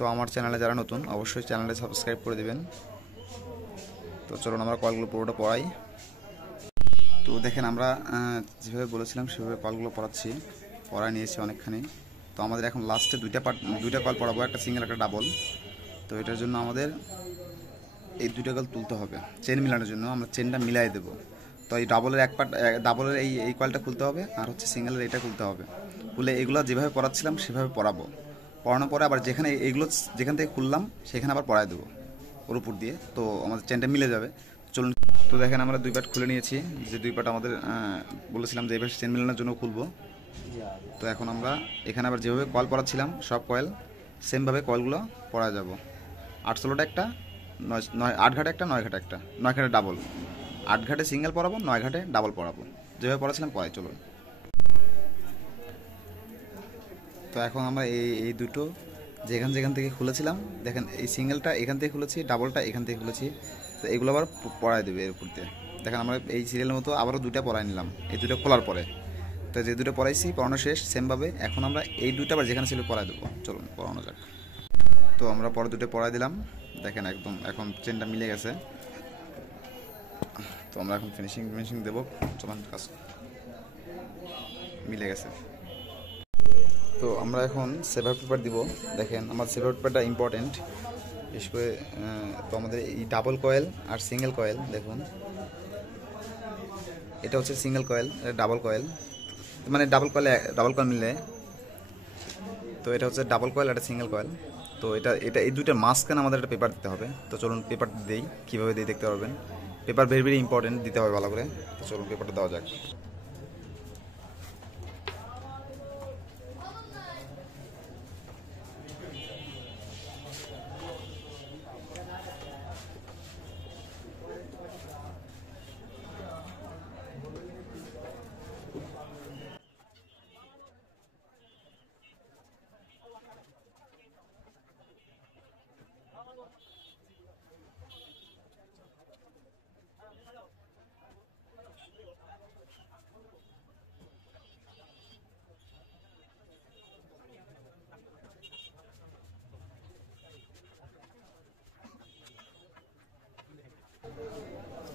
তো আমার চ্যানেলে যারা নতুন অবশ্যই চ্যানেলে সাবস্ক্রাইব করে দিবেন। তো চলুন আমরা কলগুলো পুরোটা পড়াই। তো দেখেন আমরা যেভাবে বলেছিলাম সেভাবে কলগুলো পড়ায় নিয়েছি অনেকখানি। তো আমাদের এখন লাস্টে দুইটা কল পড়াবো, একটা সিঙ্গেল একটা ডাবল। তো এটার জন্য আমাদের এই দুইটা কল তুলতে হবে। চেন মিলানোর জন্য আমরা চেনটা মিলাই দেবো। তো এই ডাবলের এই কয়েলটা খুলতে হবে, আর হচ্ছে সিঙ্গেলের এইটা খুলতে হবে। খুলে এগুলো যেভাবে পড়াচ্ছিলাম সেভাবে পড়াবো। পড়ানোর পরে আবার যেখান থেকে খুললাম সেখানে আবার পড়ায় দেবো ওর উপর দিয়ে। তো আমাদের চেনটা মিলে যাবে। চলুন। তো দেখেন আমরা দুই পার্ট খুলে নিয়েছি, যে দুই পার্ট আমাদের বলেছিলাম যে এবার চেন মিলানোর জন্য খুলবো। তো এখন আমরা এখানে আবার যেভাবে কয়েল পড়াচ্ছিলাম সব কয়েল সেমভাবে কয়েলগুলো পড়া যাব। 8/16টা একটা, 8 ঘাটে একটা, 9 ঘাটে একটা, 9 ঘাটে ডাবল। 8 ঘাটে সিঙ্গেল পড়াবো, 9 ঘাটে ডাবল পড়াবো, যেভাবে পড়াছিলাম পড়াই। চলুন। তো এখন আমরা এই দুটো যেখান থেকে খুলেছিলাম, দেখেন এই সিঙ্গেলটা এখান থেকে খুলেছি, ডাবলটা এখান থেকে খুলেছি। তো এগুলো আবার পড়ায় দেবে এর উপর দিয়ে। দেখেন আমরা এই সিরিয়ালের মতো আবারও দুইটা পড়াই নিলাম এই দুটো খোলার পরে। তো যে দুটো পড়াইছি পড়ানো শেষ সেমভাবে, এখন আমরা এই দুটো আবার যেখানে ছিল পড়াই দেবো। চলুন পড়ানো যাক। তো আমরা পরে দুটো পড়াই দিলাম। দেখেন একদম এখন চেনটা মিলে গেছে। তো আমরা এখন ফিনিশিং দেবো। চলুন, কাজ মিলে গেছে। তো আমরা এখন সেভার পেপার দিব। দেখেন আমার সেভার পেপারটা ইম্পর্টেন্ট, বিশেষ করে। তো আমাদের এই ডাবল কয়েল আর সিঙ্গেল কয়েল, দেখুন এটা হচ্ছে সিঙ্গেল কয়েল, এটা ডাবল কয়েল, মানে ডাবল কয়েল মিলে। তো এটা হচ্ছে ডাবল কয়েল, এটা সিঙ্গেল কয়েল। তো এটা এই দুইটার মাঝখানে আমাদের একটা পেপার দিতে হবে। তো চলুন পেপার দিই, কীভাবে দিই দেখতে পারবেন। পেপার ভেরি ইম্পর্টেন্ট, দিতে হবে ভালো করে। তো চলুন পেপারটা দেওয়া যাক।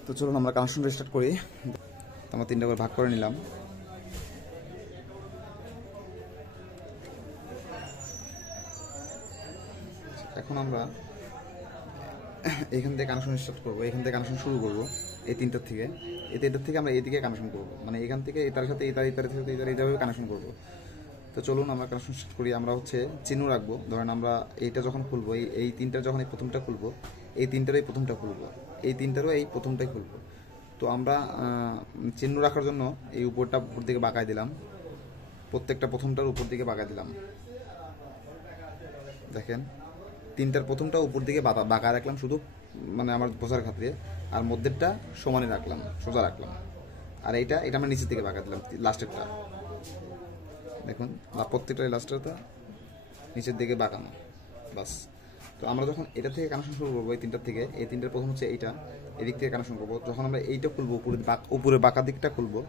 তো চলুন আমরা কানেকশনটা স্টার্ট করি। আমরা 3টা করে ভাগ করে নিলাম। এখন আমরা এখান থেকে কানেকশন স্টার্ট করবো, এখান থেকে কানেকশন শুরু করবো। এই 3টার থেকে আমরা এইদিকে কানেকশন করবো, মানে এখান থেকে এটার সাথে এটার সাথে এইভাবে কানেকশন করবো। তো চলুন আমরা কানেকশন স্টার্ট করি। আমরা হচ্ছে চিহ্ন রাখবো। ধরেন আমরা এইটা যখন খুলবো, এই 3টার যখন এই প্রথমটা খুলবো, এই 3টারও এই প্রথমটা খুলবো, এই 3টারও এই প্রথমটাই খুলবো। তো আমরা চিহ্ন রাখার জন্য এই উপর দিকে বাঁকায় দিলাম, প্রত্যেকটা প্রথমটার উপর দিকে বাঁকায় দিলাম। দেখেন 3টার প্রথমটা উপর দিকে বাঁকা রাখলাম শুধু, মানে আমার বোঝার খাতিরে। আর মধ্যেরটা সমানে রাখলাম, সোজা রাখলাম। আর এটা আমরা নিচের দিকে বাঁকা দিলাম, লাস্টেরটা। দেখুন প্রত্যেকটা লাস্টেরটা নিচের দিকে বাঁকানো, বাস। তো আমরা যখন এটা থেকে কানেকশন শুরু করবো, এই 3টার থেকে, এই 3টার প্রথম হচ্ছে এইটা, এদিক থেকে কানেকশন করবো। যখন আমরা এইটা খুলবো, উপরে বাঁকা দিকটা খুলবো,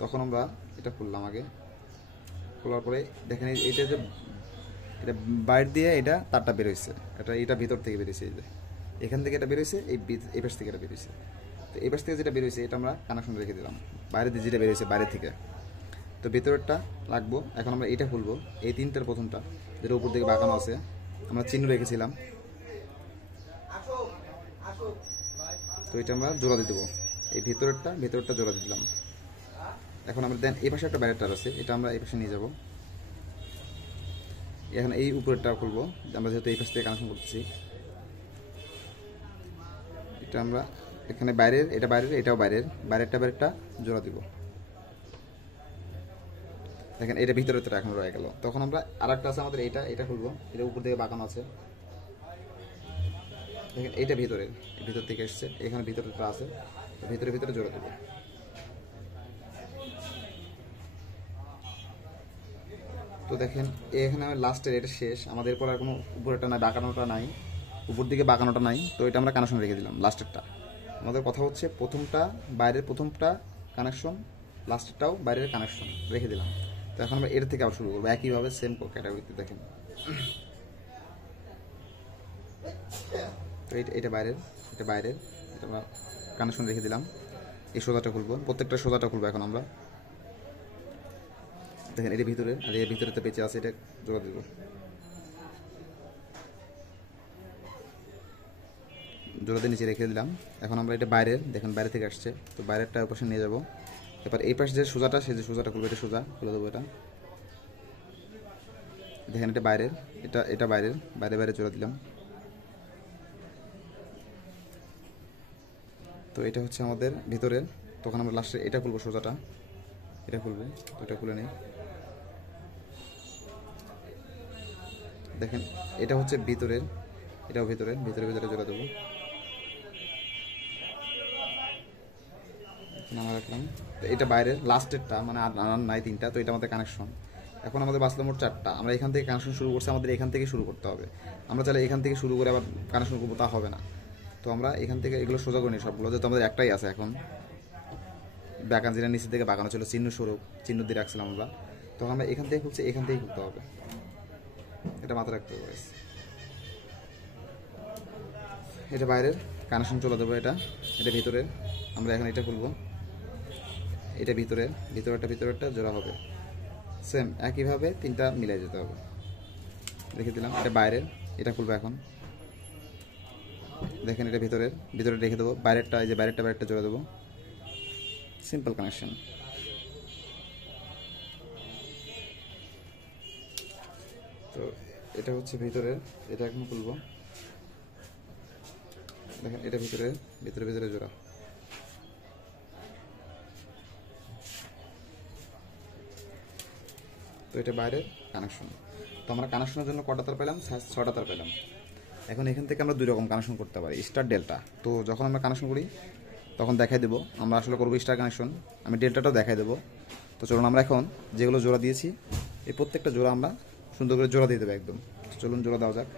তখন আমরা এটা খুললাম আগে। খোলার পরে দেখেন এইটা যে এটা বাইরে দিয়ে এটা তারটা বেরোইছে, এটা ভিতর থেকে বেরিয়েছে। এই যে এখান থেকে এটা বেরোইছে, এই পাশ থেকে এটা বেরোইছে। তো এই পাশ থেকে যেটা বেরোইছে এটা আমরা কানেকশন রেখে দিলাম, বাইরে দিয়ে যেটা বেরোইছে বাইরে থেকে। তো ভেতরেরটা রাখবো। এখন আমরা এইটা খুলবো, এই 3টার প্রথমটা যেটা উপর দিকে বাঁকানো আছে, আমরা চিহ্ন রেখেছিলাম। তো এটা আমরা জোড়া দিয়ে দেবো, এই ভেতরেরটা জোড়া দিয়ে দিলাম। এখন আমরা দেন এই পাশে একটা বাইরের তার আছে, এটা আমরা এই পাশে নিয়ে যাবো। এখন এই উপরেরটা খুলবো, আমরা যেহেতু এই পাশ থেকে কানেকশন করতেছি। এটা আমরা এখানে এটা বাইরের, এটাও বাইরেরটা জোড়া দিব। দেখেন এটা ভিতরে তো এখন রয়ে গেল। তখন আমরা আরেকটা আছে আমাদের, এটা খুলবো, এটা উপর দিকে বাঁকানো আছে। দেখেন এইটা ভিতর থেকে এসছে, এখানে ভিতরেরটা আছে, ভিতরে জোড়া দেবো। তো দেখেন এখানে লাস্টের এটা শেষ, আমাদের এরপর আর কোনো উপরেরটা নাই, বাঁকানোটা নাই, উপর দিকে বাঁকানোটা নাই। তো এটা আমরা কানেকশন রেখে দিলাম লাস্টেরটা। আমাদের কথা হচ্ছে বাইরের প্রথমটা কানেকশন, লাস্টেরটাও বাইরের কানেকশন রেখে দিলাম। তো এখন আমরা এর থেকে আবার শুরু করবো একইভাবে, সেম ক্যাটাগরিতে। দেখেন এটা বাইরের, এটা বাইরের, এটা আমরা কানেকশন রেখে দিলাম। এই সোজাটা খুলবো, প্রত্যেকটা সোজাটা খুলবো এখন আমরা। দেখেন এটা ভিতরে, আর এর ভিতরে তো বেঁচে আছে, এটা জোড়া দেবো। জোড়া দিয়ে নিচে রেখে দিলাম। এখন আমরা এটা বাইরের, দেখেন বাইরে থেকে আসছে, তো বাইরেরটা ওই পাশে নিয়ে যাবো। এবার এই পাশে যে সোজাটা, সেই যে সোজাটা খুলবো, এটা সোজা খুলে দেবো। এটা দেখেন এটা বাইরের, এটা বাইরের, বাইরে বাইরে জোড়া দিলাম। তো এটা হচ্ছে আমাদের ভিতরের। তখন আমরা লাস্টে এটা খুলবো, সোজাটা এটা খুলবে। তো এটা খুলে নেই। দেখেন এটা হচ্ছে ভিতরের, এটাও ভিতরের, ভিতরে ভিতরে জোড়া দেবো। নামা রাখলাম। তো এটা বাইরের লাস্টেরটা, মানে আর নাই তিনটা, তো এটা আমাদের কানেকশন। এখন আমাদের বাঁচলো মোট চারটা। আমরা এখান থেকে কানেকশন শুরু করছি, আমাদের এখান থেকে শুরু করতে হবে। আমরা চাইলে এখান থেকে শুরু করে আবার কানেকশন করবো, তা হবে না। তো আমরা এখান থেকে এগুলো সোজা করে নিই সবগুলো, যেহেতু আমাদের একটাই আছে এখন। বাগান যেটা নিচের থেকে বাগানো ছিল, চিহ্ন স্বরূপ, চিহ্ন দিয়ে রাখছিলাম আমরা। তখন আমরা এখান থেকে খুলছি, এখান থেকেই খুলতে হবে, এটা মাথায় রাখতে হবে। এটা বাইরের কানেকশন চলে দেবো। এটা ভিতরের, আমরা এখন এটা খুলবো। এটা ভিতরেরটা জোড়া হবে, সেম একইভাবে তিনটা মিলাই যেতে হবে। রেখে দিলাম। এটা বাইরের, এটা খুলবো এখন। দেখেন এটা ভিতরে রেখে দেবো। বাইরেরটা, এই যে বাইরেরটা জোড়া দেবো। Simple connection. তো এটা হচ্ছে ভিতরের, এটা এখন খুলবো। দেখেন এটা ভিতরে জোড়া। তো এটা বাইরের কানেকশন। তো আমরা কানেকশনের জন্য কটা তার পেলাম? 6টা তার পেলাম। এখন এখান থেকে আমরা দুই রকম কানেকশন করতে পারি, স্টার ডেল্টা। তো যখন আমরা কানেকশন করি তখন দেখাই দেবো আমরা আসলে করবো স্টার কানেকশন, আমি ডেল্টাটাও দেখাই দেবো। তো চলুন আমরা এখন যেগুলো জোড়া দিয়েছি, এই প্রত্যেকটা জোড়া আমরা সুন্দর করে জোড়া দিয়ে দেবো একদম। তো চলুন জোড়া দেওয়া যাক।